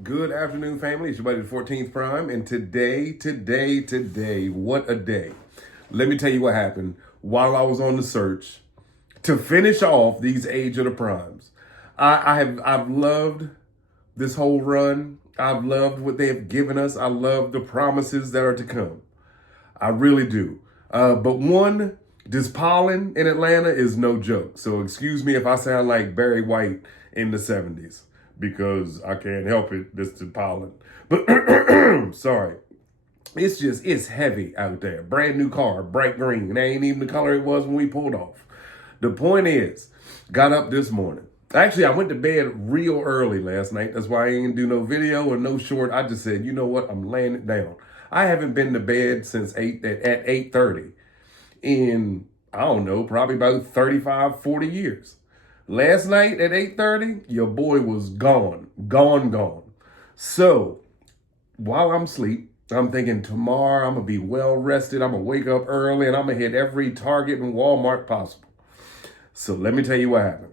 Good afternoon, family. It's your buddy, the 14th Prime. And today, what a day. Let me tell you what happened while I was on the search to finish off these Age of the Primes. I've loved this whole run. I've loved what they have given us. I love the promises that are to come. I really do. But this pollen in Atlanta is no joke. So excuse me if I sound like Barry White in the 70s because I can't help it. This is pollen. But sorry. It's heavy out there. Brand new car, bright green. That ain't even the color it was when we pulled off. The point is, got up this morning. Actually, I went to bed real early last night. That's why I didn't do no video or no short. I just said, you know what? I'm laying it down. I haven't been to bed since 8:30 in, I don't know, probably about 35, 40 years. Last night at 8:30, your boy was gone. So while I'm asleep, I'm thinking tomorrow I'm going to be well rested. I'm going to wake up early and I'm going to hit every Target and Walmart possible. So let me tell you what happened.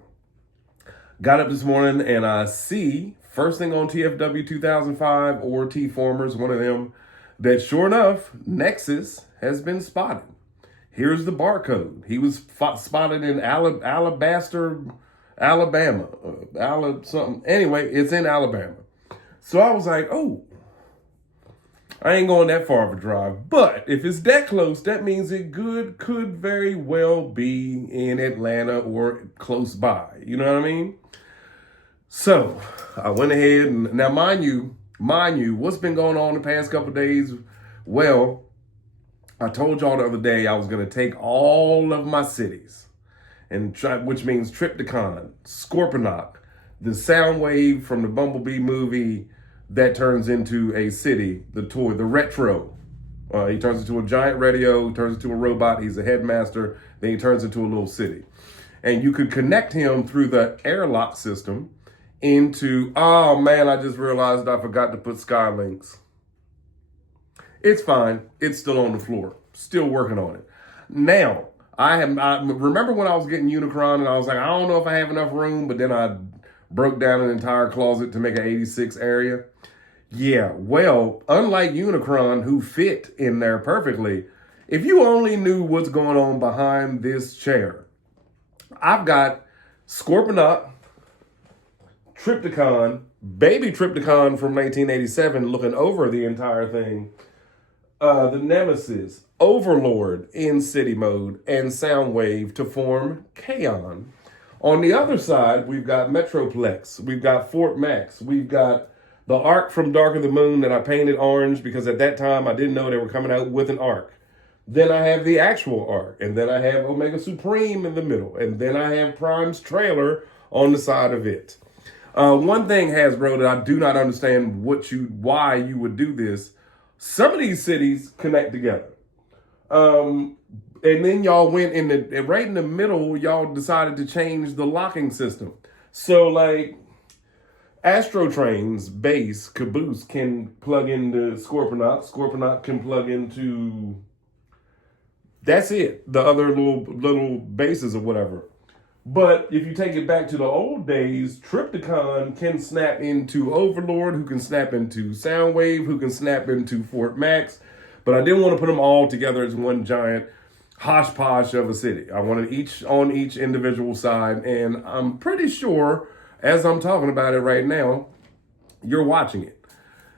Got up this morning and I see first thing on TFW 2005 or T-Formers, one of them, that sure enough, NEXUS has been spotted. Here's the barcode. He was spotted in Alabaster, Alabama. Something. Anyway, it's in Alabama. So I was like, oh, I ain't going that far of a drive. But if it's that close, that means it could very well be in Atlanta or close by. You know what I mean? So I went ahead and now mind you, what's been going on the past couple of days? Well, I told y'all the other day I was going to take all of my cities and try, which means Triptychon, Scorponok, the sound wave from the Bumblebee movie that turns into a city, the toy, the retro. He turns into a giant radio, turns into a robot. He's a headmaster. Then he turns into a little city. And you could connect him through the airlock system into, oh man, I just realized I forgot to put Skylinks. It's fine. It's still on the floor. Still working on it. Now, I remember when I was getting Unicron and I was like, I don't know if I have enough room, but then I broke down an entire closet to make an 86 area. Yeah, well, unlike Unicron, who fit in there perfectly, if you only knew what's going on behind this chair, I've got Scorponok, Triptychon, baby Triptychon from 1987 looking over the entire thing, the Nemesis, Overlord in city mode, and Soundwave to form KAON. On the other side, we've got Metroplex, we've got Fort Max, we've got the Ark from Dark of the Moon that I painted orange because at that time I didn't know they were coming out with an Ark. Then I have the actual Ark, and then I have Omega Supreme in the middle, and then I have Prime's trailer on the side of it. One thing, Hasbro, that I do not understand why you would do this. Some of these cities connect together. And then y'all went right in the middle, y'all decided to change the locking system. So like Astrotrain's base, Caboose, can plug into Scorponok. Scorponok can plug into, that's it, the other little bases or whatever. But if you take it back to the old days, Triptychon can snap into Overlord, who can snap into Soundwave, who can snap into Fort Max. But I didn't want to put them all together as one giant hodgepodge of a city. I wanted each on each individual side. And I'm pretty sure, as I'm talking about it right now, you're watching it.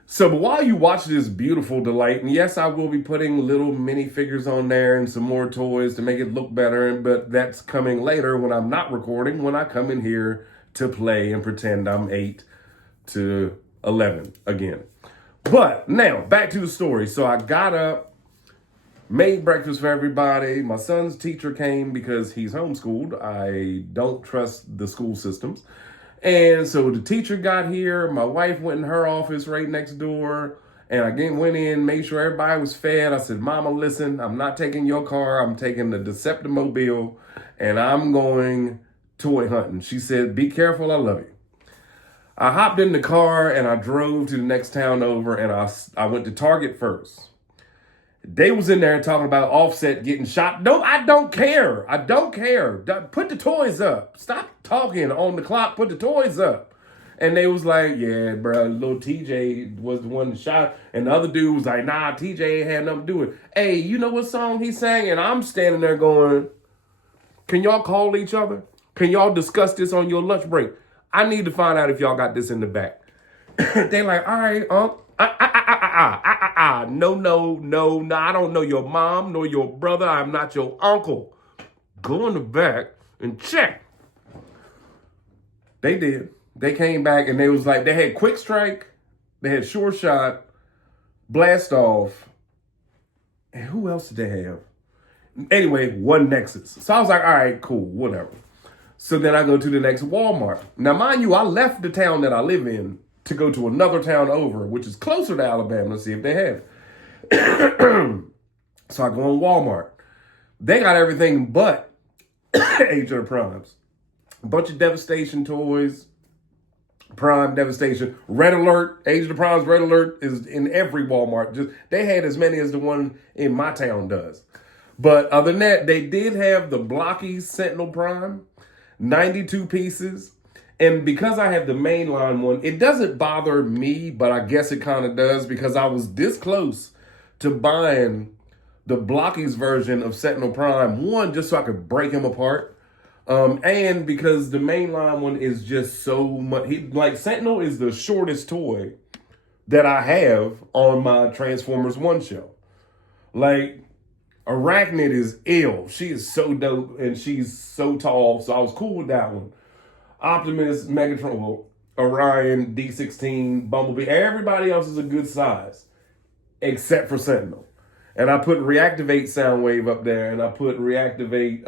So but while you watch this beautiful delight, and yes, I will be putting little mini figures on there and some more toys to make it look better, but that's coming later when I'm not recording, when I come in here to play and pretend I'm 8 to 11 again. But now, back to the story. So I got up, made breakfast for everybody. My son's teacher came because he's homeschooled. I don't trust the school systems. And so the teacher got here, my wife went in her office right next door, and I went in, made sure everybody was fed. I said, Mama, listen, I'm not taking your car. I'm taking the Deceptimobile, and I'm going toy hunting. She said, be careful, I love you. I hopped in the car, and I drove to the next town over, and I went to Target first. They was in there talking about Offset getting shot. No, I don't care. Put the toys up. Stop talking on the clock. Put the toys up. And they was like, yeah, bro, little TJ was the one that shot. And the other dude was like, nah, TJ ain't had nothing to do with it. Hey, you know what song he sang? And I'm standing there going, can y'all call each other? Can y'all discuss this on your lunch break? I need to find out if y'all got this in the back. They like, all right, no, I don't know your mom nor your brother. I'm not your uncle. Go in the back and check. They did. They came back and they was like, they had Quick Strike, they had Sure Shot, Blast Off, and who else did they have? Anyway, one Nexus. So I was like, all right, cool, whatever. So then I go to the next Walmart. Now, mind you, I left the town that I live in to go to another town over, which is closer to Alabama, to see if they have it. So I go in Walmart. They got everything but Age of the Primes. A bunch of Devastation toys, Prime Devastation, Red Alert, Age of the Primes Red Alert is in every Walmart. Just they had as many as the one in my town does. But other than that, they did have the blocky Sentinel Prime, 92 pieces. And because I have the mainline one, it doesn't bother me, but I guess it kind of does because I was this close to buying the blockies version of Sentinel Prime, one, just so I could break him apart. And because the mainline one is just so much, like Sentinel is the shortest toy that I have on my Transformers 1 show. Like, Arachnid is ill. She is so dope and she's so tall, so I was cool with that one. Optimus, Megatron, well, Orion, D16, Bumblebee, everybody else is a good size, except for Sentinel. And I put Reactivate Soundwave up there, and I put Reactivate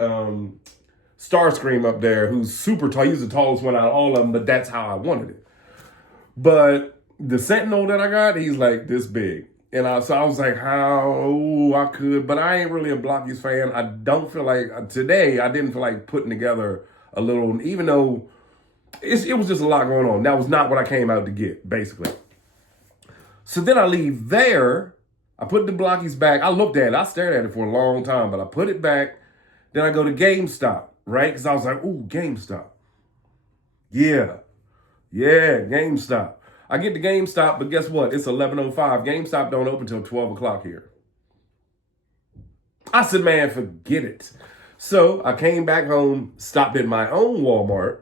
Starscream up there, who's super tall. He's the tallest one out of all of them, but that's how I wanted it. But the Sentinel that I got, he's like this big. And so I was like, I could, but I ain't really a Blockies fan. I don't feel like, today, I didn't feel like putting together a little, even though it was just a lot going on. That was not what I came out to get, basically. So then I leave there. I put the Blockies back. I looked at it. I stared at it for a long time, but I put it back. Then I go to GameStop, right? Because I was like, ooh, GameStop. Yeah, GameStop. I get to GameStop, but guess what? It's 11:05. GameStop don't open till 12 o'clock here. I said, man, forget it. So I came back home, stopped at my own Walmart,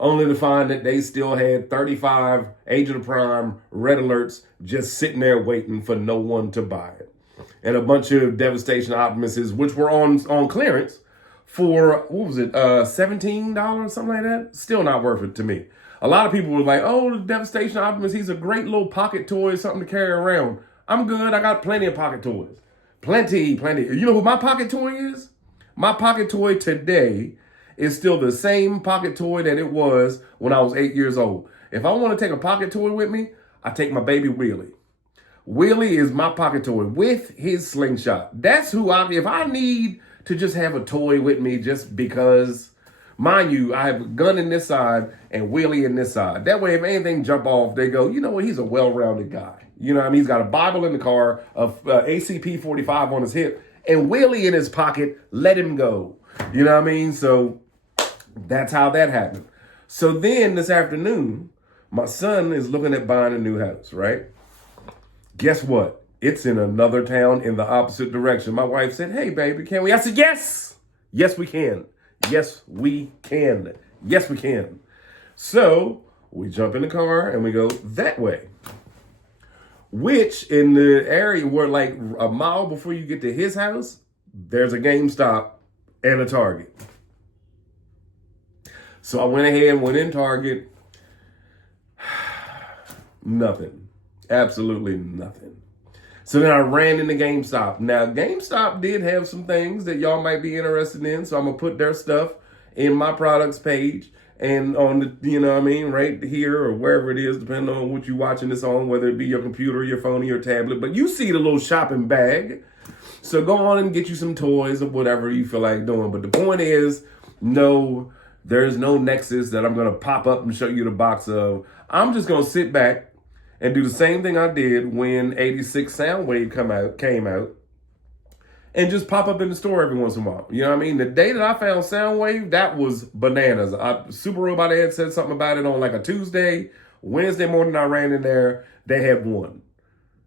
only to find that they still had 35 Age of the Prime Red Alerts just sitting there waiting for no one to buy it. And a bunch of Devastation Optimuses, which were on clearance for, what was it, $17, something like that? Still not worth it to me. A lot of people were like, oh, the Devastation Optimus, he's a great little pocket toy, something to carry around. I'm good. I got plenty of pocket toys. Plenty. You know who my pocket toy is? My pocket toy today is still the same pocket toy that it was when I was 8 years old. If I want to take a pocket toy with me, I take my baby Wheelie. Wheelie is my pocket toy with his slingshot. That's who if I need to just have a toy with me just because, mind you, I have a gun in this side and Wheelie in this side. That way, if anything jump off, they go, you know what, he's a well-rounded guy. You know what I mean? He's got a Bible in the car, a ACP-45 on his hip, and Wheelie in his pocket, let him go. You know what I mean? So that's how that happened. So then this afternoon, my son is looking at buying a new house, right? Guess what? It's in another town in the opposite direction. My wife said, hey, baby, can we? I said, yes. Yes, we can. Yes, we can. Yes, we can. So we jump in the car and we go that way. Which in the area where like a mile before you get to his house, there's a GameStop and a Target. So I went ahead and went in Target. Nothing. Absolutely nothing. So then I ran into GameStop. Now, GameStop did have some things that y'all might be interested in. So I'm going to put their stuff in my products page and on the, you know what I mean, right here or wherever it is, depending on what you're watching this on, whether it be your computer, your phone, or your tablet. But you see the little shopping bag. So go on and get you some toys or whatever you feel like doing. But the point is, no, there's no Nexus that I'm going to pop up and show you the box of. I'm just going to sit back and do the same thing I did when 86 Soundwave came out, and just pop up in the store every once in a while. You know what I mean? The day that I found Soundwave, that was bananas. Super Robot Ed said something about it on like a Tuesday. Wednesday morning, I ran in there. They had one,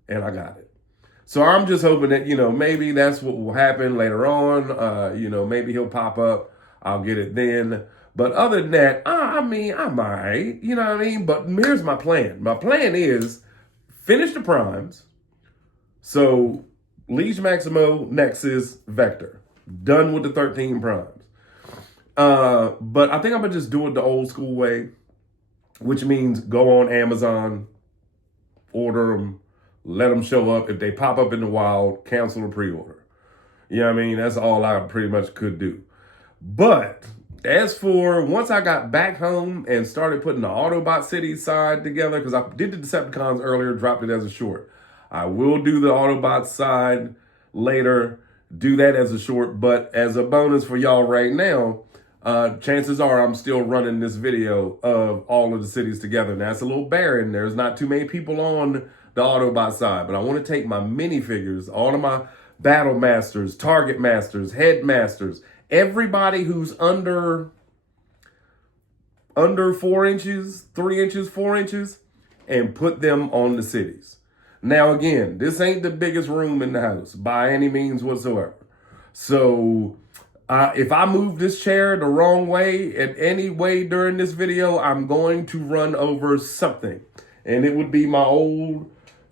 and I got it. So I'm just hoping that, maybe that's what will happen later on. Maybe he'll pop up. I'll get it then. But other than that, I'm all right. You know what I mean? But here's my plan. My plan is finish the primes. So LIEGE, MAXIMO, NEXUS, Vector. Done with the 13 primes. But I think I'm going to just do it the old school way, which means go on Amazon, order them, let them show up. If they pop up in the wild, cancel the pre-order. You know what I mean? That's all I pretty much could do. But as for once I got back home and started putting the Autobot City side together, because I did the Decepticons earlier, dropped it as a short. I will do the Autobot side later, do that as a short, but as a bonus for y'all right now, chances are I'm still running this video of all of the cities together. Now, it's a little barren. There's not too many people on the Autobot side, but I want to take my minifigures, all of my Battle Masters, Target Masters, Head Masters, everybody who's under 4 inches, 3 inches, 4 inches, and put them on the cities. Now, again, this ain't the biggest room in the house by any means whatsoever. So if I move this chair the wrong way in any way during this video, I'm going to run over something. And it would be my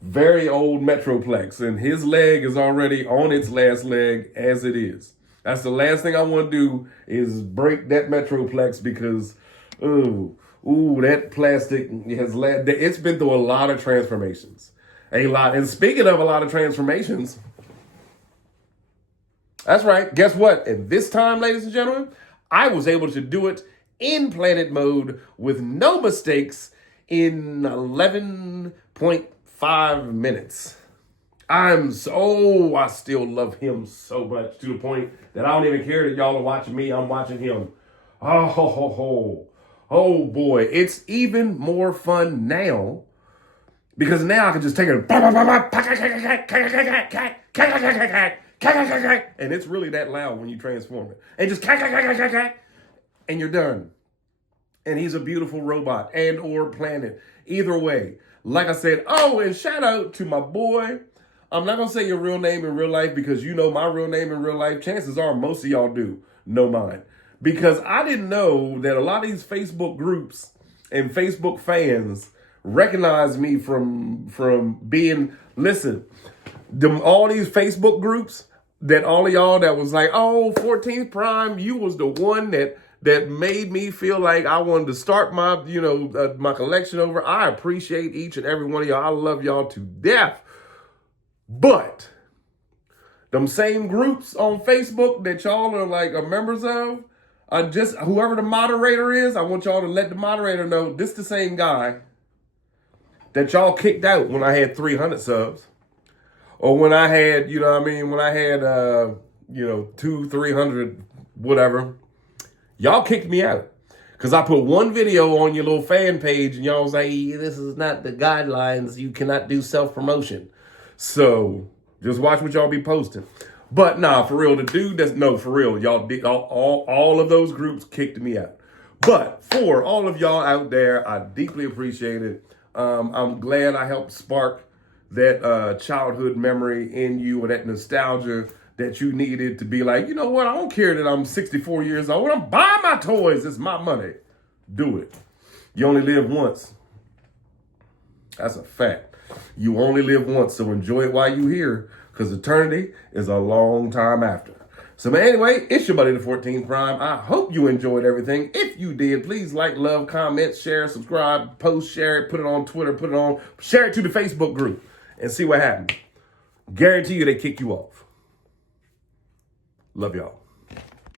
very old Metroplex. And his leg is already on its last leg as it is. That's the last thing I want to do is break that Metroplex because, that plastic it's been through a lot of transformations. A lot. And speaking of a lot of transformations, that's right. Guess what? At this time, ladies and gentlemen, I was able to do it in planet mode with no mistakes in 11.5 minutes. I still love him so much to the point that I don't even care that y'all are watching me. I'm watching him. Oh boy. It's even more fun now because now I can just take it and it's really that loud when you transform it. And just and you're done. And he's a beautiful robot and or planet. Either way. Like I said, and shout out to my boy. I'm not going to say your real name in real life because you know my real name in real life. Chances are most of y'all do know mine. Because I didn't know that a lot of these Facebook groups and Facebook fans recognize me from being, listen, all these Facebook groups that all of y'all that was like, 14th Prime, you was the one that made me feel like I wanted to start my, my collection over. I appreciate each and every one of y'all. I love y'all to death. But them same groups on Facebook that y'all are like members of, just whoever the moderator is, I want y'all to let the moderator know this the same guy that y'all kicked out when I had 300 subs. Or when I had, when I had, 200-300, whatever. Y'all kicked me out. Because I put one video on your little fan page and y'all was like, this is not the guidelines. You cannot do self-promotion. So just watch what y'all be posting. But nah, for real, for real. Y'all did all of those groups kicked me out. But for all of y'all out there, I deeply appreciate it. I'm glad I helped spark that childhood memory in you or that nostalgia that you needed to be like, you know what? I don't care that I'm 64 years old. I'm buying my toys. It's my money. Do it. You only live once. That's a fact. You only live once, so enjoy it while you're here, because eternity is a long time after. So anyway, it's your buddy, the 14th Prime. I hope you enjoyed everything. If you did, please like, love, comment, share, subscribe, post, share it, put it on Twitter, share it to the Facebook group, and see what happens. Guarantee you they kick you off. Love y'all.